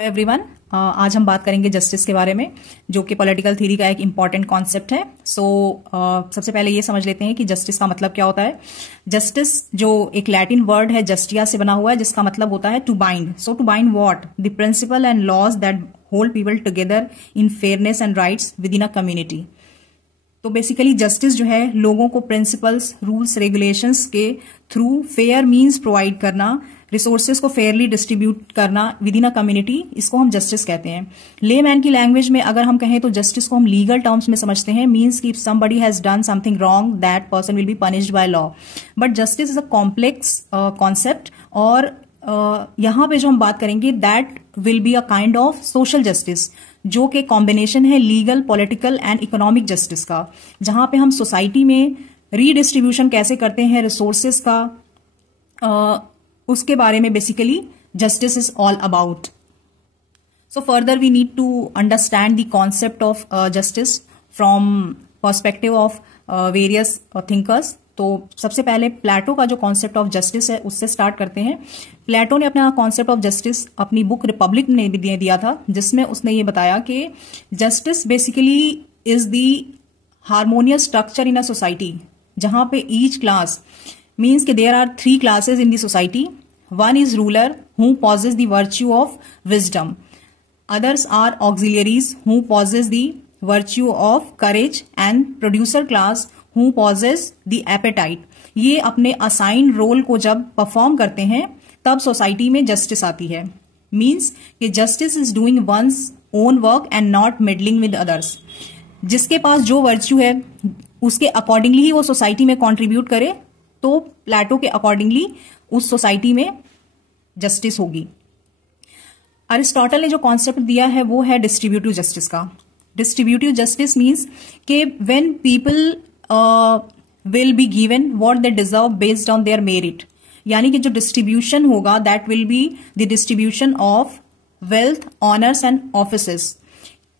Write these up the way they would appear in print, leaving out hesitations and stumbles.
Everyone, आज हम बात करेंगे जस्टिस के बारे में, जो कि पॉलिटिकल थ्योरी का एक इम्पॉर्टेंट कॉन्सेप्ट है। सबसे पहले ये समझ लेते हैं कि जस्टिस का मतलब क्या होता है। जस्टिस जो एक लैटिन वर्ड है जस्टिया से बना हुआ है, जिसका मतलब होता है to bind. So to bind what? The principle and laws that hold people together in fairness and rights within a community. तो बेसिकली जस्टिस जो है लोगों को प्रिंसिपल्स, रूल्स, रेगुलेशंस के थ्रू फेयर मींस प्रोवाइड करना, resources को fairly distribute करना within a community, इसको हम जस्टिस कहते हैं। ले मैन की लैंग्वेज में अगर हम कहें तो जस्टिस को हम लीगल टर्म्स में समझते हैं, मीन्स कि if somebody has done something wrong that person will be punished by law. But justice is a complex concept, और यहां पे जो हम बात करेंगे that will be a kind of social justice, जो कि कॉम्बिनेशन है legal, political and economic justice का, जहां पे हम सोसाइटी में रीडिस्ट्रीब्यूशन कैसे करते हैं रिसोर्सेज का, उसके बारे में basically justice is all about. So further we need to understand the concept of justice from perspective of various thinkers. तो सबसे पहले प्लेटो का जो कॉन्सेप्ट ऑफ जस्टिस है उससे स्टार्ट करते हैं। प्लेटो ने अपना कॉन्सेप्ट ऑफ जस्टिस अपनी बुक रिपब्लिक में भी दिया था, जिसमें उसने ये बताया कि justice basically is the harmonious structure in a society, जहां पे ईच क्लास मीन्स कि there are 3 classes in the society. One is ruler who possesses the virtue of wisdom. Others are auxiliaries who possess the virtue of courage, and producer class who possess the appetite. ये अपने assign role को जब perform करते हैं तब society में justice आती है। मीन्स कि justice is doing one's own work and not middling with others. जिसके पास जो वर्च्यू है उसके अकॉर्डिंगली ही वो सोसाइटी में कॉन्ट्रीब्यूट करे, तो प्लेटो के अकॉर्डिंगली उस सोसाइटी में जस्टिस होगी। अरिस्टोटल ने जो कॉन्सेप्ट दिया है वो है डिस्ट्रीब्यूटिव जस्टिस का। डिस्ट्रीब्यूटिव जस्टिस मीन्स कि when people will be given what they deserve based on their merit, यानी कि जो डिस्ट्रीब्यूशन होगा that will be the distribution of wealth, honours and offices.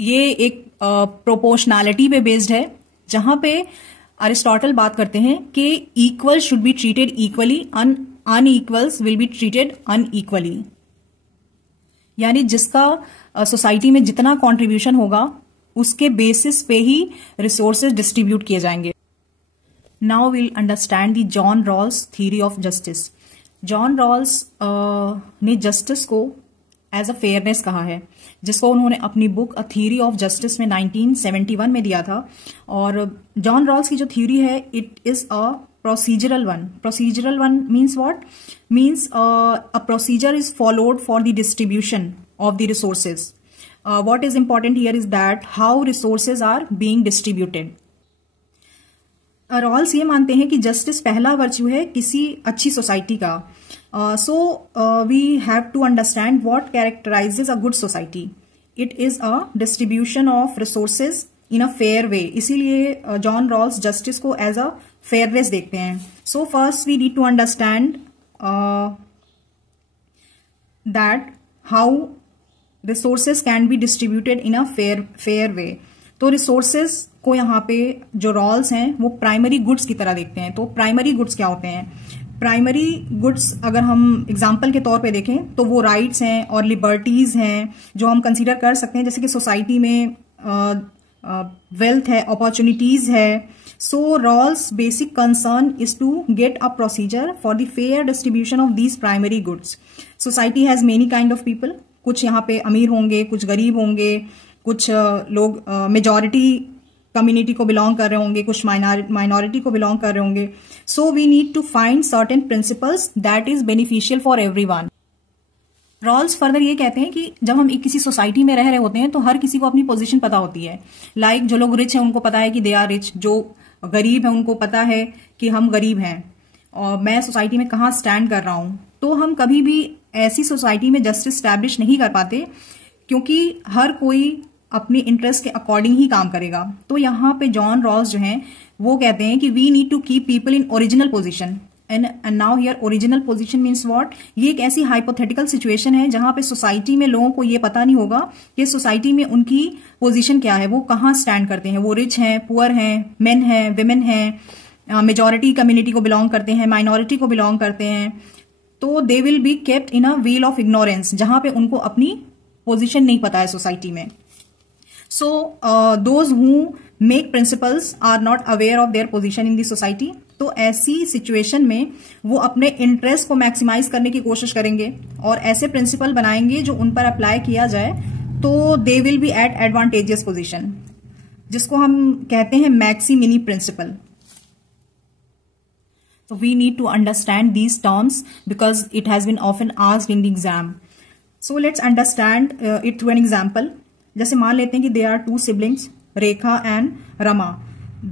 ये एक प्रोपोर्शनैलिटी पे बेस्ड है, जहां पे अरिस्टोटल बात करते हैं कि equal should be treated equally, unequals will be treated unequally. यानी जिसका सोसाइटी में जितना कंट्रीब्यूशन होगा उसके बेसिस पे ही रिसोर्सेज डिस्ट्रीब्यूट किए जाएंगे। Now will understand the John Rawls theory of justice. John Rawls ने जस्टिस को एज अ फेयरनेस कहा है, जिसको उन्होंने अपनी book a theory of justice में 1971 में दिया था। और जॉन रॉल्स की जो थ्योरी है it is a procedural one. Procedural one means what? Means a procedure is followed for the distribution of the resources. What is important here is that how resources are being distributed. Rawls ये मानते हैं कि justice पहला virtue है किसी अच्छी society का। So we have to understand what characterizes a good society. It is a distribution of resources in a fair way. इसीलिए जॉन रॉल्स जस्टिस को एज अ फेयरनेस देखते हैं। So first we need to understand that how resources can be distributed in a fair way. तो resources को यहाँ पे जो Rawls हैं वो प्राइमरी गुड्स की तरह देखते हैं। तो प्राइमरी गुड्स क्या होते हैं? प्राइमरी गुड्स अगर हम एग्जाम्पल के तौर पे देखें तो वो राइट्स हैं और लिबर्टीज हैं जो हम कंसीडर कर सकते हैं, जैसे कि सोसाइटी में वेल्थ है, अपॉर्चुनिटीज है। So Rawls basic concern is to get a procedure for the fair distribution of these primary goods. Society has many kind of people, कुछ यहाँ पे अमीर होंगे, कुछ गरीब होंगे, कुछ लोग मेजॉरिटी कम्युनिटी को बिलोंग कर रहे होंगे, कुछ माइनॉरिटी को बिलोंग कर रहे होंगे। So we need to find certain principles that is beneficial for everyone. Rawls further ये कहते हैं कि जब हम किसी सोसाइटी में रह रहे होते हैं तो हर किसी को अपनी पोजीशन पता होती है। लाइक जो लोग रिच हैं उनको पता है कि दे आर रिच, जो गरीब है उनको पता है कि हम गरीब हैं, और मैं सोसाइटी में कहाँ स्टैंड कर रहा हूं। तो हम कभी भी ऐसी सोसाइटी में जस्टिस स्टैब्लिश नहीं कर पाते, क्योंकि हर कोई अपने इंटरेस्ट के अकॉर्डिंग ही काम करेगा। तो यहाँ पे जॉन रॉल्स जो हैं वो कहते हैं कि we need to keep people in original position. And now here original position means what? ये एक ऐसी हाइपोथेटिकल सिचुएशन है जहां पे सोसाइटी में लोगों को ये पता नहीं होगा कि सोसाइटी में उनकी पोजीशन क्या है, वो कहाँ स्टैंड करते हैं, वो रिच हैं, पुअर हैं, मेन हैं, विमेन हैं, मेजॉरिटी कम्युनिटी को बिलोंग करते हैं, माइनॉरिटी को बिलोंग करते हैं। तो they will be kept in a wheel of ignorance, जहां पे उनको अपनी पोजीशन नहीं पता है सोसाइटी में. So those who make principles are not aware of their position in the society. तो ऐसी सिचुएशन में वो अपने इंटरेस्ट को मैक्सिमाइज करने की कोशिश करेंगे और ऐसे प्रिंसिपल बनाएंगे जो उन पर अप्लाई किया जाए तो they will be at advantageous position, जिसको हम कहते हैं maximin principle. So we need to understand these terms because it has been often asked in the exam. So let's understand it through an example. जैसे मान लेते हैं कि they are two siblings, Rekha and Rama.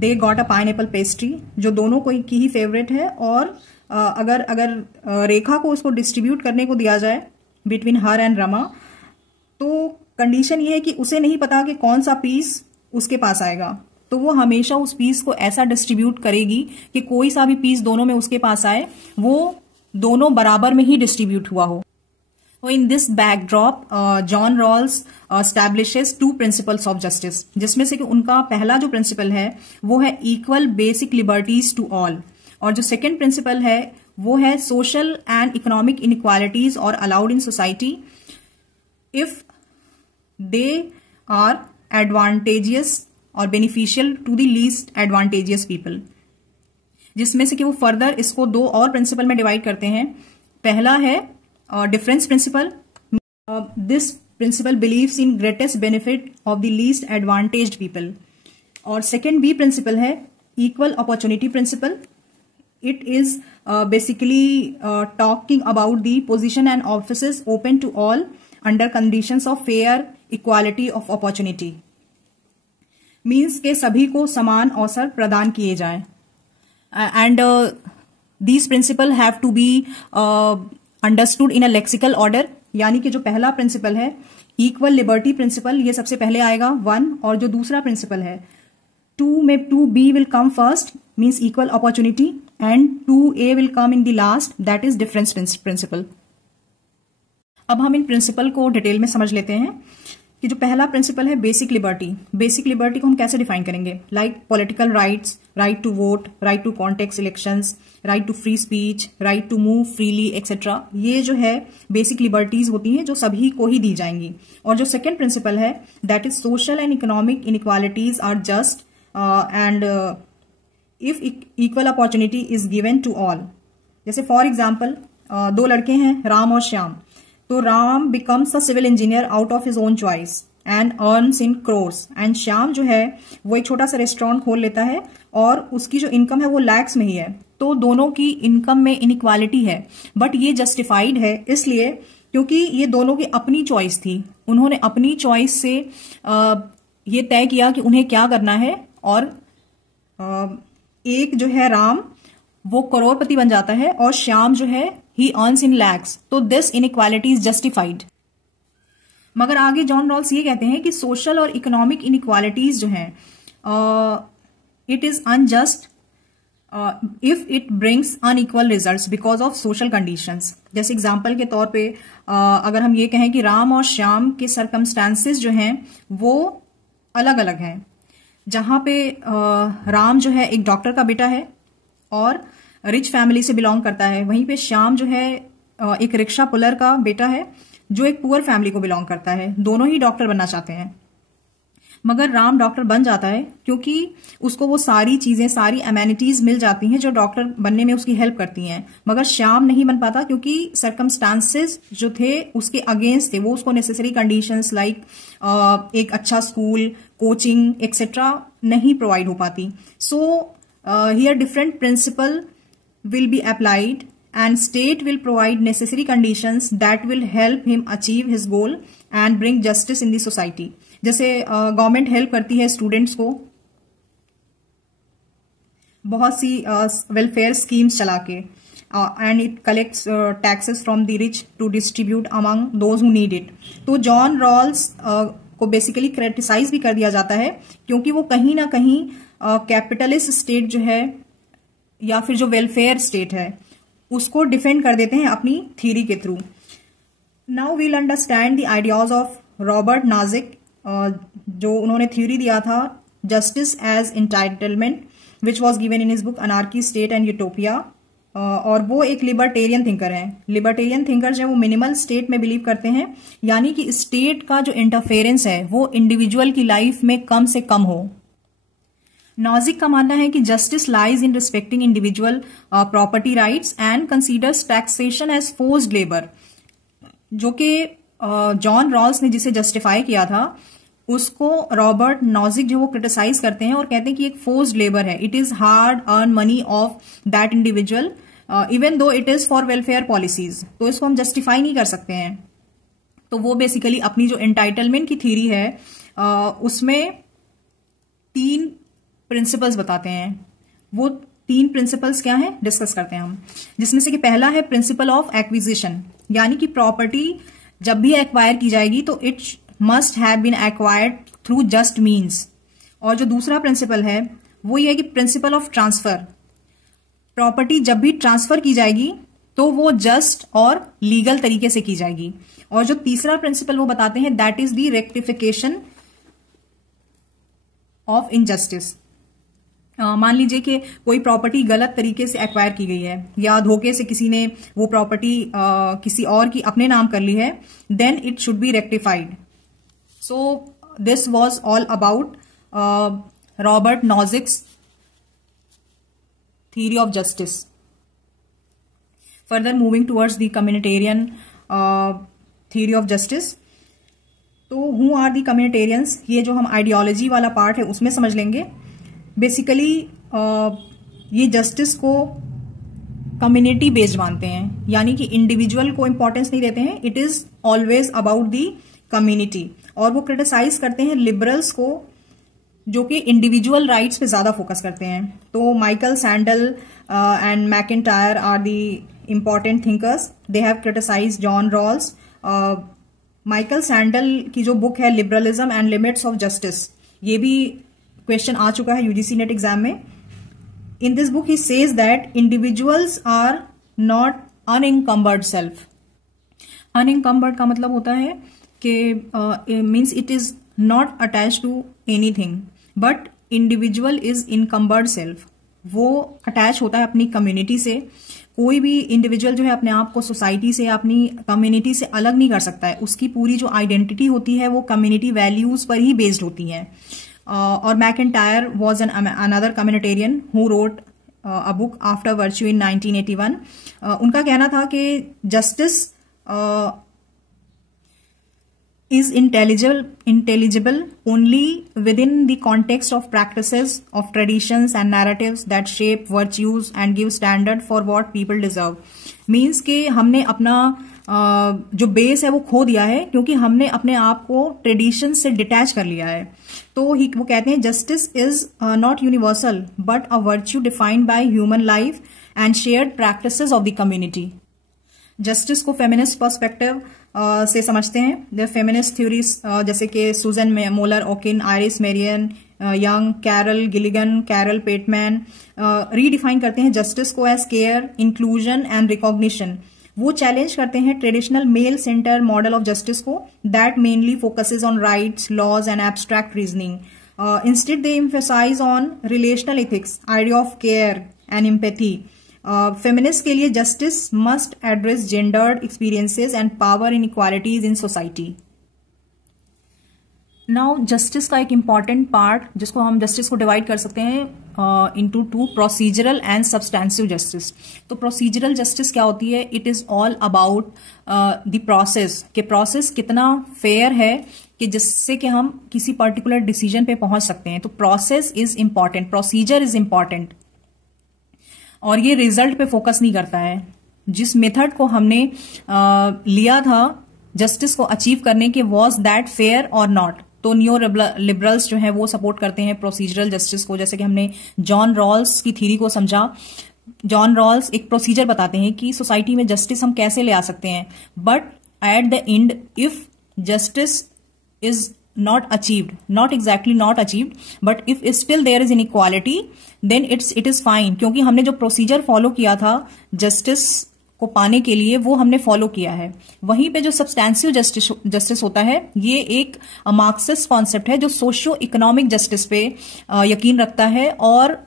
They got a pineapple pastry, जो दोनों को की ही favourite है. और अगर रेखा को उसको डिस्ट्रीब्यूट करने को दिया जाए बिटवीन हर एंड रमा, तो कंडीशन ये है कि उसे नहीं पता कि कौन सा पीस उसके पास आएगा. तो वो हमेशा उस पीस को ऐसा डिस्ट्रीब्यूट करेगी कि कोई सा भी पीस दोनों में उसके पास आए वो दोनों बराबर में ही डिस्ट्रीब्यूट हुआ हो. तो in this backdrop John Rawls establishes two principles of justice, जिसमें से कि उनका पहला जो प्रिंसिपल है वो है equal basic liberties to all, और जो सेकेंड प्रिंसिपल है वो है social and economic inequalities are allowed in society if they are advantageous और beneficial to the least advantageous people. जिसमें से कि वो फर्दर इसको दो और प्रिंसिपल में डिवाइड करते हैं. पहला है difference principle. This principle believes in greatest benefit of the least advantaged people. और सेकेंड बी प्रिंसिपल है equal opportunity principle. It is basically talking about the position and offices open to all under conditions of fair equality of opportunity. Means के सभी को समान अवसर प्रदान किए जाएं. And these principle have to be understood in a lexical order. यानी कि जो पहला प्रिंसिपल है इक्वल लिबर्टी प्रिंसिपल, ये सबसे पहले आएगा 1, और जो दूसरा प्रिंसिपल है 2 में 2B will come first, means equal opportunity, and 2A will come in the last, that is difference principle. अब हम इन प्रिंसिपल को डिटेल में समझ लेते हैं कि जो पहला प्रिंसिपल है बेसिक लिबर्टी. बेसिक लिबर्टी को हम कैसे डिफाइन करेंगे? Like political rights, right to vote, right to contest elections, right to free speech, right to move freely etcetera. ये जो है बेसिक लिबर्टीज होती हैं जो सभी को ही दी जाएंगी. और जो सेकेंड प्रिंसिपल है that is social and economic inequalities are just and if equal opportunity is given to all. जैसे फॉर एग्जाम्पल दो लड़के हैं राम और श्याम. तो Ram becomes a civil engineer out of his own choice and earns in crores. And Shyam जो है वो एक छोटा सा रेस्टोरेंट खोल लेता है और उसकी जो इनकम है वो लैक्स में ही है. तो दोनों की इनकम में इनइक्वालिटी है, बट ये जस्टिफाइड है इसलिए क्योंकि ये दोनों की अपनी चॉइस थी. उन्होंने अपनी चॉइस से ये तय किया कि उन्हें क्या करना है. और एक जो है राम वो करोड़पति बन जाता है और श्याम जो है he earns in lakhs. तो दिस इनइक्वालिटी इज जस्टिफाइड. मगर आगे जॉन रॉल्स ये कहते हैं कि सोशल और इकोनॉमिक इनइक्वालिटीज जो हैं it is unjust if it brings unequal results because of social conditions. जैसे एग्जाम्पल के तौर पे अगर हम ये कहें कि राम और श्याम के सर्कमस्टांसेस जो हैं वो अलग अलग हैं. जहां पे राम जो है एक डॉक्टर का बेटा है और रिच फैमिली से बिलोंग करता है, वहीं पे श्याम जो है एक रिक्शा पुलर का बेटा है जो एक पुअर फैमिली को बिलोंग करता है. दोनों ही डॉक्टर बनना चाहते हैं, मगर राम डॉक्टर बन जाता है क्योंकि उसको वो सारी चीजें, सारी अमेनिटीज मिल जाती हैं जो डॉक्टर बनने में उसकी हेल्प करती हैं. मगर श्याम नहीं बन पाता क्योंकि सर्कमस्टांसेस जो थे उसके अगेंस्ट थे. वो उसको नेसेसरी कंडीशंस लाइक एक अच्छा स्कूल, कोचिंग एक्सेट्रा नहीं प्रोवाइड हो पाती. So here different principle will be applied and state will provide necessary conditions that will help him achieve his goal and bring justice in the society. जैसे government help करती है students को बहुत सी welfare schemes चला के and it collects taxes from the rich to distribute among those who need it. तो John Rawls को basically criticise भी कर दिया जाता है क्योंकि वो कहीं ना कहीं कैपिटलिस्ट स्टेट जो है या फिर जो वेलफेयर स्टेट है उसको डिफेंड कर देते हैं अपनी थ्योरी के through. Now will understand the ideas of Robert Nozick, जो उन्होंने थ्योरी दिया था justice as entitlement, which was given in his book anarchy state and utopia. और वो एक लिबर्टेरियन थिंकर हैं। लिबर्टेरियन थिंकर जो है वो मिनिमल स्टेट में बिलीव करते हैं, यानी कि स्टेट का जो इंटरफेरेंस है वो इंडिविजुअल की लाइफ में कम से कम हो। नॉजिक का मानना है कि justice lies in respecting individual property rights and considers taxation as forced labour, जो कि जॉन रॉल्स ने जिसे जस्टिफाई किया था उसको रॉबर्ट नॉजिक जो वो क्रिटिसाइज करते हैं और कहते हैं कि एक फोर्स्ड लेबर है। It is hard earn money of that individual even though it is for welfare policies, तो इसको हम जस्टिफाई नहीं कर सकते हैं। तो वो बेसिकली अपनी जो एंटाइटलमेंट की थ्योरी है उसमें 3 प्रिंसिपल्स बताते हैं। वो 3 प्रिंसिपल्स क्या है डिस्कस करते हैं हम, जिसमें से कि पहला है प्रिंसिपल ऑफ एक्विजिशन, यानी कि प्रॉपर्टी जब भी एक्वायर की जाएगी तो it must have been acquired through just means. और जो दूसरा प्रिंसिपल है वो ये है कि प्रिंसिपल ऑफ ट्रांसफर, प्रॉपर्टी जब भी ट्रांसफर की जाएगी तो वो जस्ट और लीगल तरीके से की जाएगी। और जो तीसरा प्रिंसिपल वो बताते हैं that is the rectification of injustice. मान लीजिए कि कोई प्रॉपर्टी गलत तरीके से एक्वायर की गई है या धोखे से किसी ने वो प्रॉपर्टी किसी और की अपने नाम कर ली है, then it should be rectified. So this was all about Robert Nozick's theory of justice. Further moving towards the communitarian theory of justice. तो who are the communitarians? ये जो हम आइडियोलॉजी वाला पार्ट है उसमें समझ लेंगे। बेसिकली ये जस्टिस को कम्युनिटी बेस्ड मानते हैं, यानी कि इंडिविजुअल को इंपॉर्टेंस नहीं देते हैं, it is always about the community. और वो क्रिटिसाइज करते हैं लिबरल्स को जो कि इंडिविजुअल राइट्स पे ज्यादा फोकस करते हैं। तो Michael Sandel and MacIntyre are the important thinkers, they have criticise John Rawls. Michael Sandel की जो बुक है liberalism and limits of justice, ये भी क्वेश्चन आ चुका है यूजीसी नेट एग्जाम में। In this book he says that individuals are not unencumbered self. Unencumbered का मतलब होता है कि means it is not attach to anything, but individual is encumbered self. वो अटैच होता है अपनी कम्युनिटी से। कोई भी इंडिविजुअल जो है अपने आप को सोसाइटी से, अपनी कम्युनिटी से अलग नहीं कर सकता है। उसकी पूरी जो आइडेंटिटी होती है वो कम्युनिटी वैल्यूज पर ही बेस्ड होती है। और MacIntyre was an another communitarian who wrote a book after virtue in 1981। उनका कहना था कि justice is intelligible only within the context of practices of traditions and narratives that shape virtues and give standard for what people deserve. Means कि हमने अपना जो base है वो खो दिया है क्योंकि हमने अपने आप को ट्रेडिशन से डिटैच कर लिया है। तो वो कहते हैं justice is not universal but a virtue defined by human life and shared practices of the community. Justice को फेमिनिस्ट पर्सपेक्टिव से समझते हैं। द फेमिनिस्ट थ्योरीज जैसे कि Susan Moller Okin, Iris Marion Young, Carol Gilligan, Carol Pateman redefine करते हैं justice को as care, inclusion and recognition. वो चैलेंज करते हैं traditional male centre model of justice को that mainly focuses on rights, laws and abstract reasoning. Instead they emphasise on relational ethics, idea of care and empathy. Feminist के लिए justice must address gendered experiences and power inequalities in society. Now justice का एक important part जिसको हम justice को divide कर सकते हैं into 2, procedural and substantive justice. तो प्रोसीजरल जस्टिस क्या होती है? It is all about the process, कि प्रोसेस कितना फेयर है कि जिससे कि हम किसी पर्टिकुलर डिसीजन पे पहुंच सकते हैं। तो process is important, procedure is important, और ये रिजल्ट पे फोकस नहीं करता है। जिस मेथड को हमने लिया था जस्टिस को अचीव करने के, वॉज दैट फेयर और नॉट। तो न्यू लिबरल्स जो है वो सपोर्ट करते हैं प्रोसीजरल जस्टिस को। जैसे कि हमने जॉन रॉल्स की थ्योरी को समझा। जॉन रॉल्स एक प्रोसीजर बताते हैं कि सोसाइटी में जस्टिस हम कैसे ले आ सकते हैं, but at the end if justice is not achieved, not exactly not achieved, but if still there is inequality, then it is fine, क्योंकि हमने जो प्रोसीजर फॉलो किया था जस्टिस को पाने के लिए वो हमने फॉलो किया है। वहीं पे जो सब्सटेंसिव जस्टिस होता है ये एक मार्क्सिस्ट कॉन्सेप्ट है जो सोशियो इकोनॉमिक जस्टिस पे यकीन रखता है, और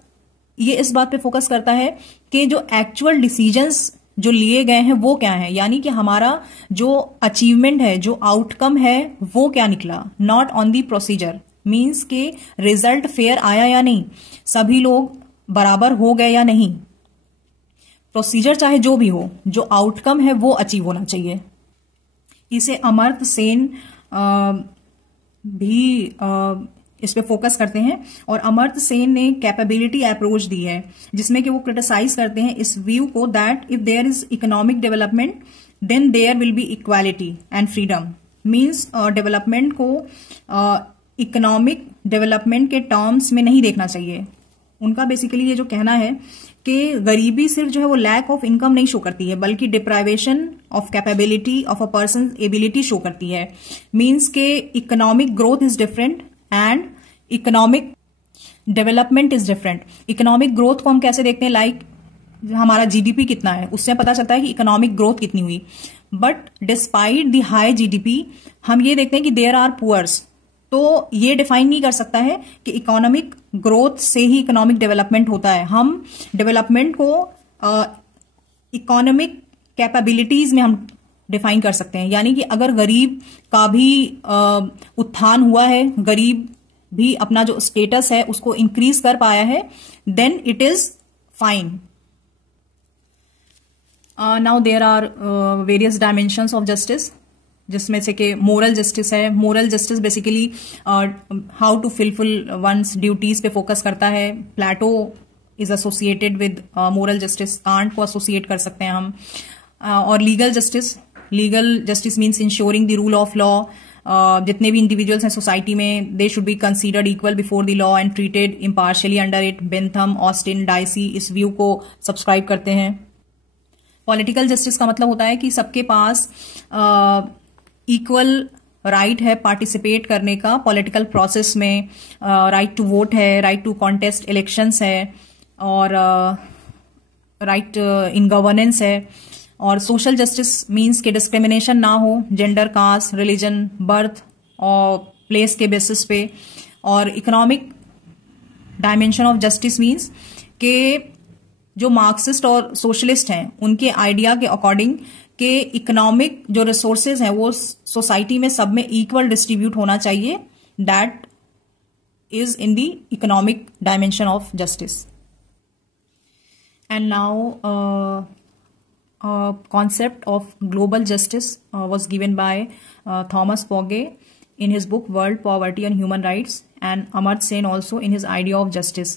ये इस बात पे फोकस करता है कि जो एक्चुअल डिसीजंस जो लिए गए हैं वो क्या है, यानी कि हमारा जो अचीवमेंट है, जो आउटकम है वो क्या निकला, not on the procedure. Means के रिजल्ट फेयर आया या नहीं, सभी लोग बराबर हो गए या नहीं, प्रोसीजर चाहे जो भी हो, जो आउटकम है वो अचीव होना चाहिए। इसे अमर्त्य सेन भी इस पे फोकस करते हैं, और अमर्त्य सेन ने कैपेबिलिटी अप्रोच दी है, जिसमें कि वो क्रिटिसाइज करते हैं इस व्यू को that if there is economic development then there will be equality and freedom. Means development को इकोनॉमिक डेवलपमेंट के टर्म्स में नहीं देखना चाहिए। उनका बेसिकली ये जो कहना है कि गरीबी सिर्फ जो है वो लैक ऑफ इनकम नहीं शो करती है, बल्कि deprivation of capability of a person ability show करती है। मीन्स के economic growth is different and economic development is different. Economic growth को हम कैसे देखते हैं, लाइक हमारा जीडीपी कितना है, उससे पता चलता है कि इकोनॉमिक ग्रोथ कितनी हुई। But despite the high GDP हम ये देखते हैं कि देयर आर पुअर्स, तो ये डिफाइन नहीं कर सकता है कि इकोनॉमिक ग्रोथ से ही इकोनॉमिक डेवलपमेंट होता है। हम डेवलपमेंट को इकोनॉमिक कैपेबिलिटीज में हम डिफाइन कर सकते हैं, यानी कि अगर गरीब का भी उत्थान हुआ है, गरीब भी अपना जो स्टेटस है उसको इंक्रीज कर पाया है, then it is fine. Now there are various dimensions of justice, जिसमें से कि मोरल जस्टिस है। Moral justice basically how to fulfil one's duties पे फोकस करता है। Plato is associated with moral justice, Kant को एसोसिएट कर सकते हैं हम। और legal justice means ensuring the rule of law. जितने भी इंडिविजुअल्स हैं सोसाइटी में, they should be considered equal before the law and treated impartially under it. Bentham, Austin, dicey इस व्यू को सब्सक्राइब करते हैं। पॉलिटिकल जस्टिस का मतलब होता है कि सबके पास इक्वल राइट है पार्टिसिपेट करने का पॉलिटिकल प्रोसेस में, राइट टू वोट है, राइट टू कॉन्टेस्ट इलेक्शंस है, और राइट इन गवर्नेंस है। और सोशल जस्टिस मीन्स के डिस्क्रिमिनेशन ना हो जेंडर, कास्ट, रिलीजन, बर्थ और प्लेस के बेसिस पे। और economic dimension of justice means के जो मार्क्सिस्ट और सोशलिस्ट हैं उनके आइडिया के अकॉर्डिंग के इकोनॉमिक जो रिसोर्सेज हैं वो सोसाइटी में सब में इक्वल डिस्ट्रीब्यूट होना चाहिए। That is in the economic dimension of justice. And now concept of global justice was given by Thomas Pogge in his book World Poverty and Human Rights, and Amartya Sen also in his idea of justice.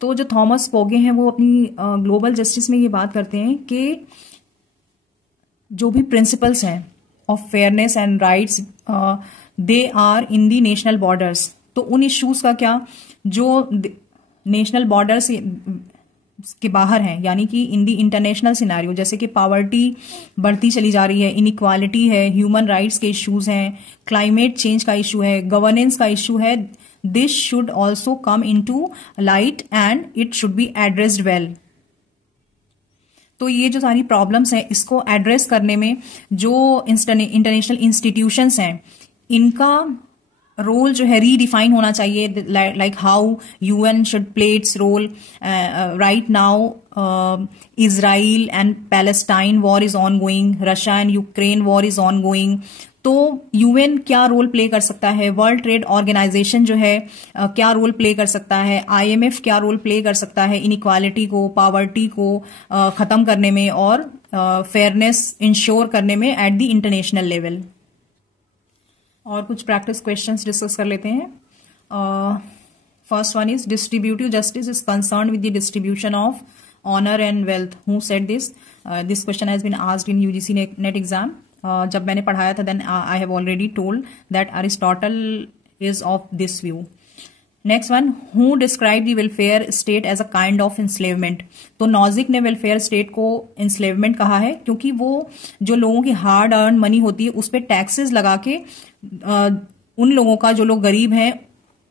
तो जो Thomas पोगे हैं वो अपनी global justice में ये बात करते हैं कि जो भी प्रिंसिपल्स हैं of fairness and rights they are in the national borders. तो उन इश्यूज का क्या जो नेशनल बॉर्डर्स के बाहर हैं, यानी कि इन दी इंटरनेशनल सिनेरियो, जैसे कि पॉवर्टी बढ़ती चली जा रही है, इनइक्वालिटी है, ह्यूमन राइट्स के इश्यूज हैं, क्लाइमेट चेंज का इशू है, गवर्नेंस का इशू है, this should also come into light and it should be addressed well. तो ये जो सारी प्रॉब्लम्स हैं इसको एड्रेस करने में जो इंटरनेशनल इंस्टीट्यूशंस हैं इनका रोल जो है रीडिफाइन होना चाहिए, like how UN should play its role. Right now Israel and Palestine war is ongoing, Russia and Ukraine war is ongoing. तो यूएन क्या रोल प्ले कर सकता है, वर्ल्ड ट्रेड ऑर्गेनाइजेशन जो है क्या रोल प्ले कर सकता है, आईएमएफ क्या रोल प्ले कर सकता है इनइक्वालिटी को, पॉवर्टी को खत्म करने में और फेयरनेस इंश्योर करने में एट द इंटरनेशनल लेवल। और कुछ प्रैक्टिस क्वेश्चंस डिस्कस कर लेते हैं। First one is distributive justice is concerned with the distribution of honour and wealth. Who said this? This question has been asked in UGC NET exam. जब मैंने पढ़ाया था then I have already told that Aristotle is of this view. Next one, who describe the welfare state as a kind of enslavement. तो Nozick ने welfare state को enslavement कहा है क्योंकि वो जो लोगों की हार्ड अर्न मनी होती है उस पर टैक्सेस लगा के उन लोगों का, जो लोग गरीब हैं,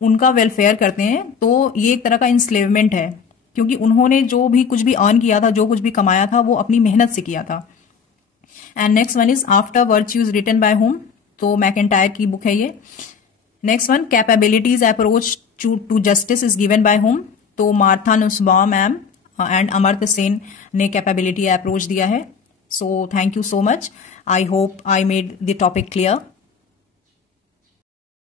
उनका वेलफेयर करते हैं। तो ये एक तरह का इंस्लेवमेंट है क्योंकि उन्होंने जो भी कुछ भी अर्न किया था, जो कुछ भी कमाया था, वो अपनी मेहनत से किया था। And next one is after virtues written by whom. तो मैकेंटायर की बुक है ये। Next one, capabilities approach to justice is given by whom. तो मार्था नुसबा मैम एंड अमर्त्य सेन ने कैपेबिलिटी अप्रोच दिया है. So thank you so much. I hope I made the topic clear.